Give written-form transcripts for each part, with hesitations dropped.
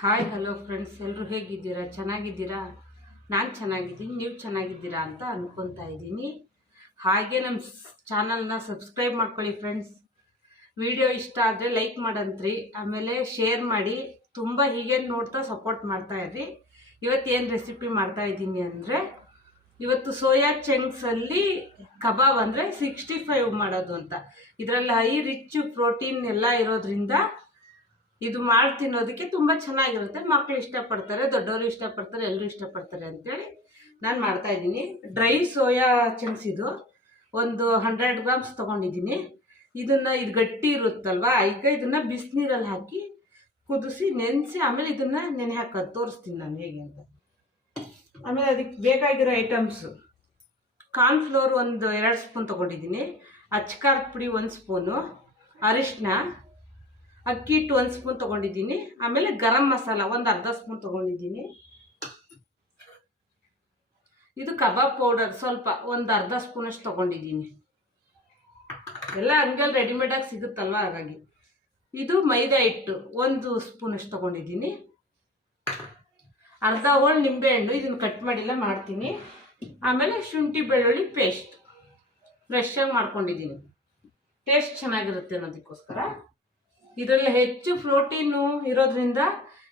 Hi hello friends, ಎಲ್ಲರೂ ಹೇಗಿದ್ದೀರಾ? ಚೆನ್ನಾಗಿದ್ದೀರಾ? ನಾನು ಚೆನ್ನಾಗಿದ್ದೀನಿ, ನೀವು ಚೆನ್ನಾಗಿದ್ದೀರಾ ಅಂತ ಅಂದ್ಕೊತಾ ಇದ್ದೀನಿ. ಹಾಗೆ ನಮ್ಮ ಚಾನಲ್ನ ಸಬ್ಸ್ಕ್ರೈಬ್ ಮಾಡ್ಕೊಳ್ಳಿ ಫ್ರೆಂಡ್ಸ್. ವಿಡಿಯೋ ಇಷ್ಟ ಆದರೆ ಲೈಕ್ ಮಾಡಂತ್ರಿ, ಆಮೇಲೆ ಶೇರ್ ಮಾಡಿ. ತುಂಬ ಹೀಗೆ ನೋಡ್ತಾ ಸಪೋರ್ಟ್ ಮಾಡ್ತಾ ಇರ್ರಿ. ಇವತ್ತೇನು ರೆಸಿಪಿ ಮಾಡ್ತಾ ಇದ್ದೀನಿ ಅಂದರೆ, ಇವತ್ತು ಸೋಯಾ ಚಂಕ್ಸಲ್ಲಿ ಕಬಾಬ್ ಅಂದರೆ 65 ಮಾಡೋದು ಅಂತ. ಇದರಲ್ಲಿ ಹೈ ರಿಚ್ ಪ್ರೋಟೀನ್ ಎಲ್ಲ ಇರೋದ್ರಿಂದ ಇದು ಮಾಡಿ ತಿನ್ನೋದಕ್ಕೆ ತುಂಬ ಚೆನ್ನಾಗಿರುತ್ತೆ. ಮಕ್ಕಳು ಇಷ್ಟಪಡ್ತಾರೆ, ದೊಡ್ಡವರು ಇಷ್ಟಪಡ್ತಾರೆ, ಎಲ್ಲರೂ ಇಷ್ಟಪಡ್ತಾರೆ ಅಂತೇಳಿ ನಾನು ಮಾಡ್ತಾಯಿದ್ದೀನಿ. ಡ್ರೈ ಸೋಯಾ ಚಂಕ್ಸ್ ಇದು ಒಂದು 100 ಗ್ರಾಮ್ಸ್ ತೊಗೊಂಡಿದ್ದೀನಿ. ಇದು ಗಟ್ಟಿ ಇರುತ್ತಲ್ವ, ಈಗ ಇದನ್ನು ಬಿಸಿನೀರಲ್ಲಿ ಹಾಕಿ ಕುದಿಸಿ ನೆನೆಸಿ ಆಮೇಲೆ ಇದನ್ನು ನೆನೆ ಹಾಕೋದು ತೋರಿಸ್ತೀನಿ ನಾನು ಹೇಗೆ ಅಂತ. ಆಮೇಲೆ ಅದಕ್ಕೆ ಬೇಕಾಗಿರೋ ಐಟಮ್ಸು: ಕಾರ್ನ್ಫ್ಲೋರ್ ಒಂದು 2 ಸ್ಪೂನ್ ತೊಗೊಂಡಿದ್ದೀನಿ, ಅಚ್ಕಾರದ ಪುಡಿ 1 ಸ್ಪೂನು, ಅರಿಶಿನ, ಅಕ್ಕಿ ಹಿಟ್ಟು 1 ಸ್ಪೂನ್ ತೊಗೊಂಡಿದ್ದೀನಿ, ಆಮೇಲೆ ಗರಂ ಮಸಾಲ ಒಂದು ಅರ್ಧ ಸ್ಪೂನ್ ತೊಗೊಂಡಿದ್ದೀನಿ. ಇದು ಕಬಾಬ್ ಪೌಡರ್ ಸ್ವಲ್ಪ ಒಂದು ಅರ್ಧ ಸ್ಪೂನಷ್ಟು ತೊಗೊಂಡಿದ್ದೀನಿ. ಎಲ್ಲ ಅಂಗಡಿಯಲ್ಲಿ ರೆಡಿಮೇಡಾಗಿ ಸಿಗುತ್ತಲ್ವ, ಹಾಗಾಗಿ. ಇದು ಮೈದಾ ಹಿಟ್ಟು 1 ಸ್ಪೂನಷ್ಟು ತೊಗೊಂಡಿದ್ದೀನಿ. ಅರ್ಧ ಹೋಳು ನಿಂಬೆಹಣ್ಣು, ಇದನ್ನು ಕಟ್ ಮಾಡಿಲ್ಲ, ಮಾಡ್ತೀನಿ. ಆಮೇಲೆ ಶುಂಠಿ ಬೆಳ್ಳುಳ್ಳಿ ಪೇಸ್ಟ್ ಫ್ರೆಶ್ಶಾಗಿ ಮಾಡ್ಕೊಂಡಿದ್ದೀನಿ, ಟೇಸ್ಟ್ ಚೆನ್ನಾಗಿರುತ್ತೆ ಅನ್ನೋದಕ್ಕೋಸ್ಕರ. ಇದರಲ್ಲಿ ಹೆಚ್ಚು ಪ್ರೋಟೀನು ಇರೋದ್ರಿಂದ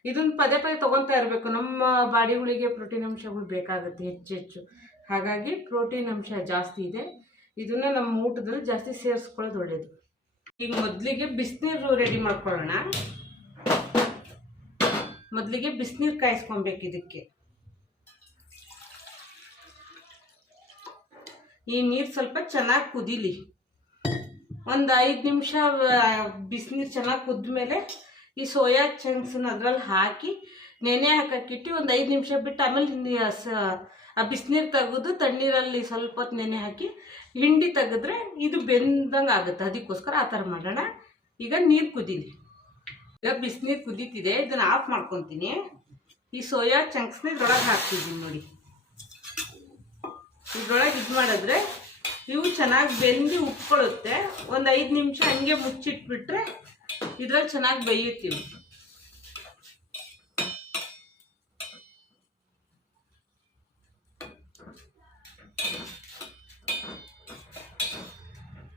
ಇದನ್ನು ಪದೇ ಪದೇ ತೊಗೊತಾ ಇರಬೇಕು. ನಮ್ಮ ಬಾಡಿಗಳಿಗೆ ಪ್ರೋಟೀನ್ ಅಂಶಗಳು ಬೇಕಾಗುತ್ತೆ ಹೆಚ್ಚು. ಹಾಗಾಗಿ ಪ್ರೋಟೀನ್ ಅಂಶ ಜಾಸ್ತಿ ಇದೆ. ಇದನ್ನು ನಮ್ಮ ಊಟದಲ್ಲಿ ಜಾಸ್ತಿ ಸೇರಿಸ್ಕೊಳ್ಳೋದು ಒಳ್ಳೆಯದು. ಈಗ ಮೊದಲಿಗೆ ಬಿಸಿನೀರು ರೆಡಿ ಮಾಡ್ಕೊಳ್ಳೋಣ. ಮೊದಲಿಗೆ ಬಿಸಿನೀರು ಕಾಯಿಸ್ಕೊಬೇಕು. ಇದಕ್ಕೆ ಈ ನೀರು ಸ್ವಲ್ಪ ಚೆನ್ನಾಗಿ ಕುದೀಲಿ. ಒಂದು 5 ನಿಮಿಷ ಬಿಸಿನೀರು ಚೆನ್ನಾಗಿ ಕುದ್ಮೇಲೆ ಈ ಸೋಯಾ ಚಂಕ್ಸನ್ನ ಅದರಲ್ಲಿ ಹಾಕಿ ನೆನೆ ಹಾಕಿಟ್ಟು ಒಂದು 5 ನಿಮಿಷ ಬಿಟ್ಟು ಆಮೇಲೆ ಆ ಬಿಸಿನೀರು ತೆಗೆದು ತಣ್ಣೀರಲ್ಲಿ ಸ್ವಲ್ಪ ಹೊತ್ತು ನೆನೆ ಹಾಕಿ ಹಿಂಡಿ ತೆಗೆದ್ರೆ ಇದು ಬೆಂದಂಗೆ ಆಗುತ್ತೆ. ಅದಕ್ಕೋಸ್ಕರ ಆ ಥರ ಮಾಡೋಣ. ಈಗ ನೀರು ಕುದೀಲಿ. ಈಗ ಬಿಸಿನೀರು ಕುದೀತಿದೆ, ಇದನ್ನು ಆಫ್ ಮಾಡ್ಕೊತೀನಿ. ಈ ಸೋಯಾ ಚಂಕ್ಸ್ನ ಇದ್ರೊಳಗೆ ಹಾಕ್ತಿದ್ದೀನಿ ನೋಡಿ. ಇದ್ರೊಳಗೆ ಇದು ಮಾಡಿದ್ರೆ ಇವು ಚೆನ್ನಾಗಿ ಬೆಂದು ಉಪ್ಕೊಳ್ಳುತ್ತೆ. ಒಂದು 5 ನಿಮಿಷ ಹಂಗೆ ಮುಚ್ಚಿಟ್ಬಿಟ್ರೆ ಇದ್ರಲ್ಲಿ ಚೆನ್ನಾಗಿ ಬೇಯುತ್ತೀವಿ.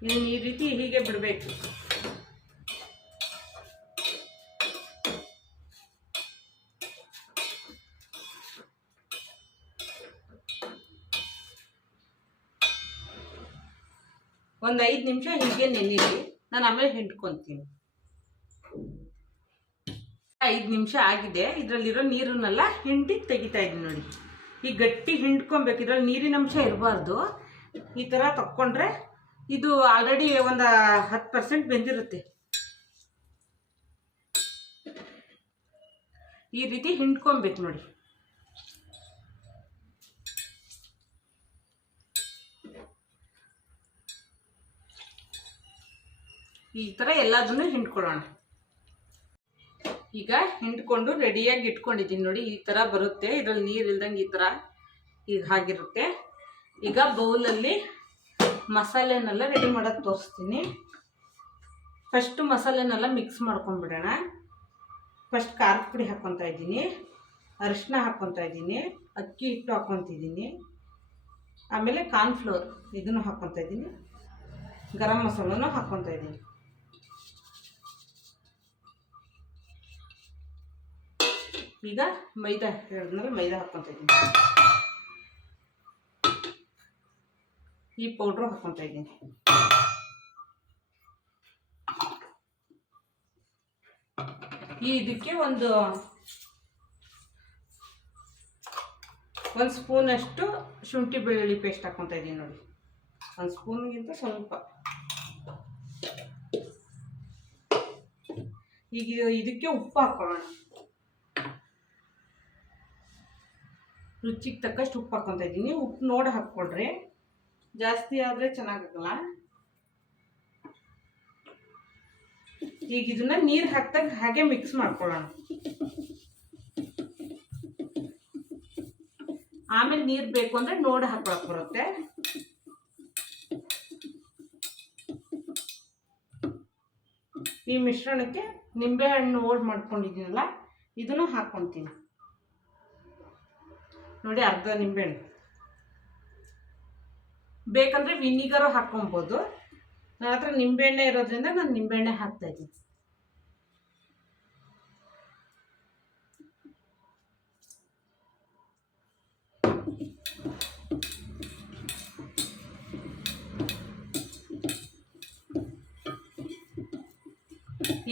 ಇದನ್ನು ಈ ರೀತಿ ಹೀಗೆ ಬಿಡಬೇಕು. ಒಂದು 5 ನಿಮಿಷ ಹೀಗೆ ನೆನೀಲಿ, ನಾನು ಆಮೇಲೆ ಹಿಂಡ್ಕೊತೀನಿ. 5 ನಿಮಿಷ ಆಗಿದೆ. ಇದರಲ್ಲಿರೋ ನೀರನ್ನೆಲ್ಲ ಹಿಂಡಿ ತೆಗಿತಾ ಇದ್ದೀನಿ ನೋಡಿ. ಈ ಗಟ್ಟಿ ಹಿಂಡ್ಕೊಬೇಕು, ಇದರಲ್ಲಿ ನೀರಿನ ಅಂಶ ಇರಬಾರ್ದು. ಈ ಥರ ತಕ್ಕೊಂಡ್ರೆ ಇದು ಆಲ್ರೆಡಿ ಒಂದು 10% ಬೆಂದಿರುತ್ತೆ. ಈ ರೀತಿ ಹಿಂಡ್ಕೊಬೇಕು ನೋಡಿ. ಈ ಥರ ಎಲ್ಲದನ್ನು ಹಿಂಡ್ಕೊಳ್ಳೋಣ. ಈಗ ಹಿಂಡ್ಕೊಂಡು ರೆಡಿಯಾಗಿ ಇಟ್ಕೊಂಡಿದ್ದೀನಿ ನೋಡಿ. ಈ ಥರ ಬರುತ್ತೆ, ಇದರಲ್ಲಿ ನೀರು ಇಲ್ದಂಗೆ ಈ ಥರ ಈಗ ಹಾಗಿರುತ್ತೆ. ಈಗ ಬೌಲಲ್ಲಿ ಮಸಾಲೆನೆಲ್ಲ ರೆಡಿ ಮಾಡೋದು ತೋರಿಸ್ತೀನಿ. ಫಸ್ಟು ಮಸಾಲೆನೆಲ್ಲ ಮಿಕ್ಸ್ ಮಾಡ್ಕೊಂಡ್ಬಿಡೋಣ. ಫಸ್ಟ್ ಖಾರದ ಪುಡಿ ಹಾಕ್ಕೊತಾ ಇದ್ದೀನಿ, ಅರಿಶಿನ ಹಾಕ್ಕೊತಾ ಇದ್ದೀನಿ, ಅಕ್ಕಿ ಹಿಟ್ಟು ಹಾಕ್ಕೊತಿದ್ದೀನಿ, ಆಮೇಲೆ ಕಾರ್ನ್ಫ್ಲೋರ್ ಇದನ್ನು ಹಾಕ್ಕೊತಾ ಇದ್ದೀನಿ, ಗರಂ ಮಸಾಲನೂ ಹಾಕ್ಕೊತಾ ಇದ್ದೀನಿ. ಈಗ ಮೈದಾ ಹೇಳಿದ್ಮೇಲೆ ಮೈದಾ ಹಾಕ್ಕೊತಾ ಇದ್ದೀನಿ. ಈ ಪೌಡ್ರು ಹಾಕ್ಕೊತಾ ಇದ್ದೀನಿ. ಇದಕ್ಕೆ ಒಂದು ಸ್ಪೂನಷ್ಟು ಶುಂಠಿ ಬೆಳ್ಳುಳ್ಳಿ ಪೇಸ್ಟ್ ಹಾಕ್ಕೊತಾ ಇದ್ದೀನಿ ನೋಡಿ. 1 ಸ್ಪೂನ್ಗಿಂತ ಸ್ವಲ್ಪ. ಈಗ ಇದಕ್ಕೆ ಉಪ್ಪು ಹಾಕ್ಕೊಳ್ಳೋಣ. ರುಚಿಗೆ ತಕ್ಕಷ್ಟು ಉಪ್ಪು ಹಾಕ್ಕೊತಾ ಇದ್ದೀನಿ. ಉಪ್ಪು ನೋಡಿ ಹಾಕ್ಕೊಳ್ರಿ, ಜಾಸ್ತಿ ಆದರೆ ಚೆನ್ನಾಗಲ್ಲ. ಈಗ ಇದನ್ನ ನೀರು ಹಾಕ್ದಾಗ ಹಾಗೆ ಮಿಕ್ಸ್ ಮಾಡ್ಕೊಳ್ಳೋಣ. ಆಮೇಲೆ ನೀರು ಬೇಕು ಅಂದರೆ ನೋಡಿ ಹಾಕೊಳಕ್ ಬರುತ್ತೆ. ಈ ಮಿಶ್ರಣಕ್ಕೆ ನಿಂಬೆಹಣ್ಣು ಓಡ್ ಮಾಡ್ಕೊಂಡಿದ್ದೀನಲ್ಲ ಇದನ್ನು ಹಾಕ್ಕೊತೀನಿ ನೋಡಿ. ಅರ್ಧ ನಿಂಬೆಹಣ್ಣು, ಬೇಕಂದರೆ ವಿನಿಗರು ಹಾಕ್ಕೊಬೋದು. ನನ್ನ ಹತ್ರ ನಿಂಬೆಹಣ್ಣೆ ಇರೋದ್ರಿಂದ ನಾನು ನಿಂಬೆಹಣ್ಣೆ ಹಾಕ್ತಾಯಿದ್ದೀನಿ.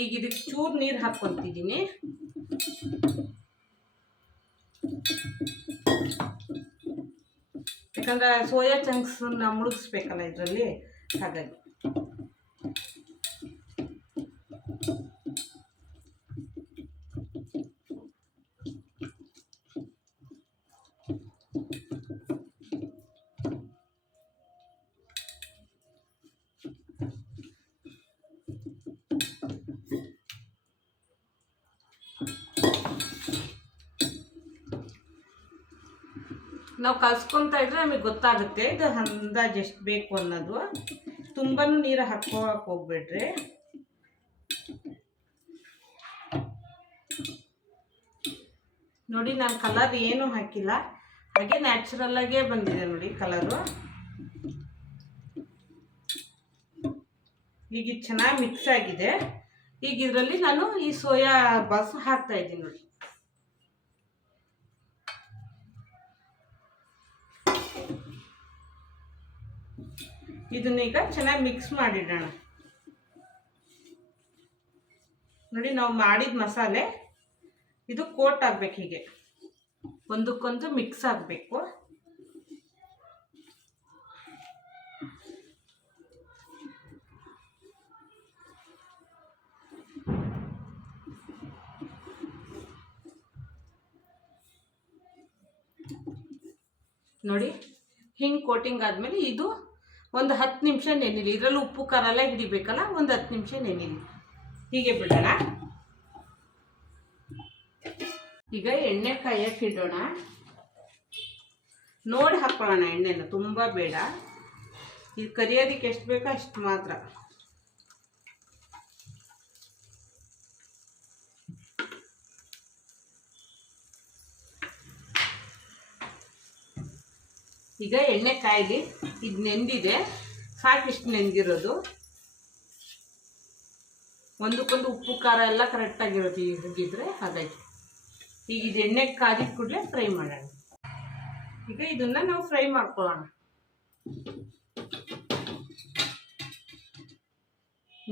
ಈಗ ಇದಕ್ಕೆ ಚೂರು ನೀರು ಹಾಕ್ಕೊತಿದ್ದೀನಿ. ಯಾಕಂದರೆ ಸೋಯಾ ಚಂಕ್ಸನ್ನ ಮುಳುಗಿಸ್ಬೇಕಲ್ಲ ಇದರಲ್ಲಿ, ಹಾಗಾಗಿ. ನಾವು ಕಲ್ಸ್ಕೊತಾ ಇದ್ರೆ ನಮಗೆ ಗೊತ್ತಾಗುತ್ತೆ ಇದು ಅಂದಾಜು ಎಷ್ಟು ಬೇಕು ಅನ್ನೋದು. ತುಂಬಾ ನೀರು ಹಾಕ್ಕೊಳಕ್ಕೆ ಹೋಗ್ಬೇಡ್ರಿ. ನೋಡಿ ನಾನು ಕಲರ್ ಏನೂ ಹಾಕಿಲ್ಲ, ಹಾಗೆ ನ್ಯಾಚುರಲ್ಲಾಗೇ ಬಂದಿದೆ ನೋಡಿ ಕಲರು. ಈಗ ಇದು ಚೆನ್ನಾಗಿ ಮಿಕ್ಸ್ ಆಗಿದೆ. ಈಗ ಇದರಲ್ಲಿ ನಾನು ಈ ಸೋಯಾ ಬಾಲ್ಸ್ ಹಾಕ್ತಾ ಇದ್ದೀನಿ ನೋಡಿ. ಇದನ್ನೀಗ ಚೆನ್ನಾಗಿ ಮಿಕ್ಸ್ ಮಾಡಿಡೋಣ. ನೋಡಿ ನಾವು ಮಾಡಿದ ಮಸಾಲೆ ಇದು ಕೋಟ್ ಆಗಬೇಕು, ಹೀಗೆ ಒಂದಕ್ಕೊಂದು ಮಿಕ್ಸ್ ಆಗಬೇಕು. ನೋಡಿ ಹಿಂಗೆ ಕೋಟಿಂಗ್ ಆದಮೇಲೆ ಇದು ಒಂದು 10 ನಿಮಿಷ ನೆನಿಲಿ. ಇದರಲ್ಲಿ ಉಪ್ಪು ಖಾರ ಎಲ್ಲ ಹಿಡಿಬೇಕಲ್ಲ, ಒಂದು 10 ನಿಮಿಷ ನೆನಿಲಿ. ಹೀಗೆ ಬಿಡೋಣ. ಈಗ ಎಣ್ಣೆ ಕಾಯಕ್ಕೆ ಇಡೋಣ. ನೋಡಿ ಹಾಕ್ಕೊಳ್ಳೋಣ ಎಣ್ಣೆನ, ತುಂಬ ಬೇಡ. ಇದು ಕರಿಯೋದಕ್ಕೆ ಎಷ್ಟು ಬೇಕೋ ಅಷ್ಟು ಮಾತ್ರ. ಈಗ ಎಣ್ಣೆ ಕಾಯಿಲಿ. ಇದು ನೆಂದಿದೆ, ಸಾಕಿಷ್ಟು ನೆಂದಿರೋದು. ಒಂದಕ್ಕೊಂದು ಉಪ್ಪು ಖಾರ ಎಲ್ಲ ಕರೆಕ್ಟಾಗಿರುತ್ತೆ ಹೀಗಿದ್ರೆ, ಹಾಗಾಗಿ. ಈಗ ಇದು ಎಣ್ಣೆ ಕಾದಿದ ಕೂಡಲೇ ಫ್ರೈ ಮಾಡೋಣ. ಈಗ ಇದನ್ನು ನಾವು ಫ್ರೈ ಮಾಡ್ಕೊಳ್ಳೋಣ.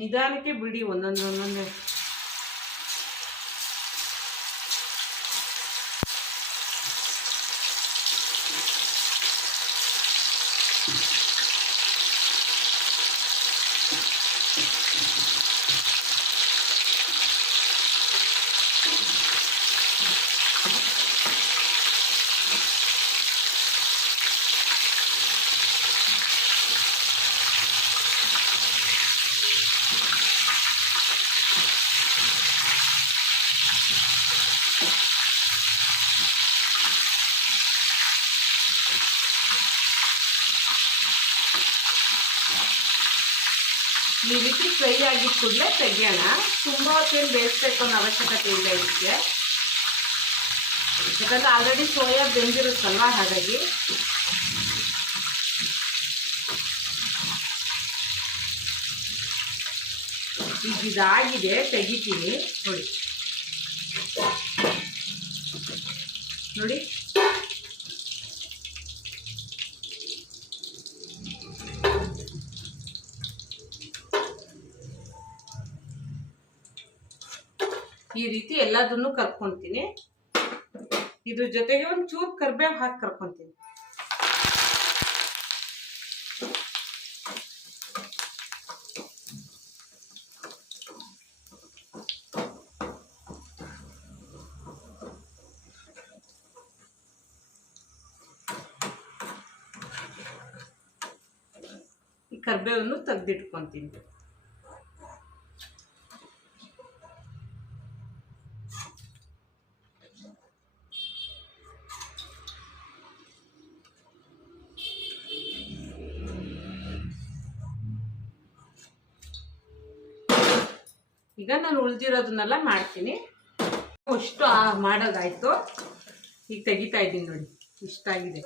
ನಿಧಾನಕ್ಕೆ ಬಿಡಿ, ಒಂದೊಂದೇ. ಈ ರೀತಿ ಫ್ರೈ ಆಗಿದ ಕೂಡಲೇ ತೆಗೆಯೋಣ. ತುಂಬ ಹೊತ್ತೇನು ಬೇಯಿಸ್ಬೇಕು ಅನ್ನೋ ಅವಶ್ಯಕತೆ ಇಲ್ಲ ಇದಕ್ಕೆ, ಯಾಕಂದರೆ ಆಲ್ರೆಡಿ ಸೋಯಾ ಬೆಂದಿರುತ್ತಲ್ವ, ಹಾಗಾಗಿ. ಈಗ ಇದಾಗಿದೆ, ತೆಗಿತೀನಿ ನೋಡಿ. ನೋಡಿ ಈ ರೀತಿ ಎಲ್ಲದನ್ನು ಕರ್ಕೊಂತೀನಿ. ಇದ್ರ ಜೊತೆಗೆ ಒಂದು ಚೂರು ಕರಿಬೇವು ಹಾಕಿ ಕರ್ಕೊಂತೀನಿ. ಈ ಕರಿಬೇವನ್ನು ತೆಗೆದಿಟ್ಕೊಂತೀನಿ. ಈಗ ನಾನು ಉಳಿದಿರೋದನ್ನೆಲ್ಲ ಮಾಡ್ತೀನಿ. ಅಷ್ಟು ಮಾಡೋದಾಯಿತು. ಈಗ ತೆಗಿತಾ ಇದ್ದೀನಿ ನೋಡಿ, ಇಷ್ಟ ಆಗಿದೆ.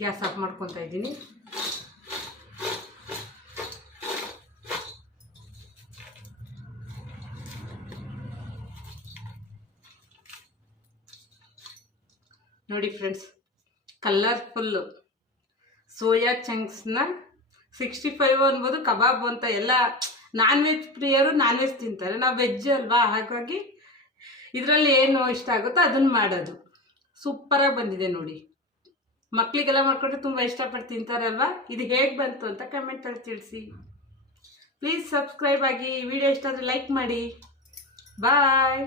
ಗ್ಯಾಸ್ ಆಫ್ ಮಾಡ್ಕೊತಾ ಇದ್ದೀನಿ. ನೋಡಿ ಫ್ರೆಂಡ್ಸ್, ಕಲರ್ಫುಲ್ಲು ಸೋಯಾ ಚಂಕ್ಸ್ನ 65 ಅನ್ಬೋದು, ಕಬಾಬ್ ಅಂತ. ಎಲ್ಲ ನಾನ್ ವೆಜ್ ಪ್ರಿಯರು ನಾನ್ ವೆಜ್ ತಿಂತಾರೆ, ನಾವು ವೆಜ್ ಅಲ್ವಾ, ಹಾಗಾಗಿ ಇದರಲ್ಲಿ ಏನು ಇಷ್ಟ ಆಗುತ್ತೋ ಅದನ್ನು ಮಾಡೋದು. ಸೂಪರಾಗಿ ಬಂದಿದೆ ನೋಡಿ. ಮಕ್ಕಳಿಗೆಲ್ಲ ಮಾಡ್ಕೊಂಡ್ರೆ ತುಂಬ ಇಷ್ಟಪಟ್ಟು ತಿಂತಾರೆ ಅಲ್ವಾ. ಇದು ಹೇಗೆ ಬಂತು ಅಂತ ಕಮೆಂಟಲ್ಲಿ ತಿಳಿಸಿ. ಪ್ಲೀಸ್ ಸಬ್ಸ್ಕ್ರೈಬ್ ಆಗಿ. ವಿಡಿಯೋ ಇಷ್ಟ ಆದರೆ ಲೈಕ್ ಮಾಡಿ. ಬಾಯ್.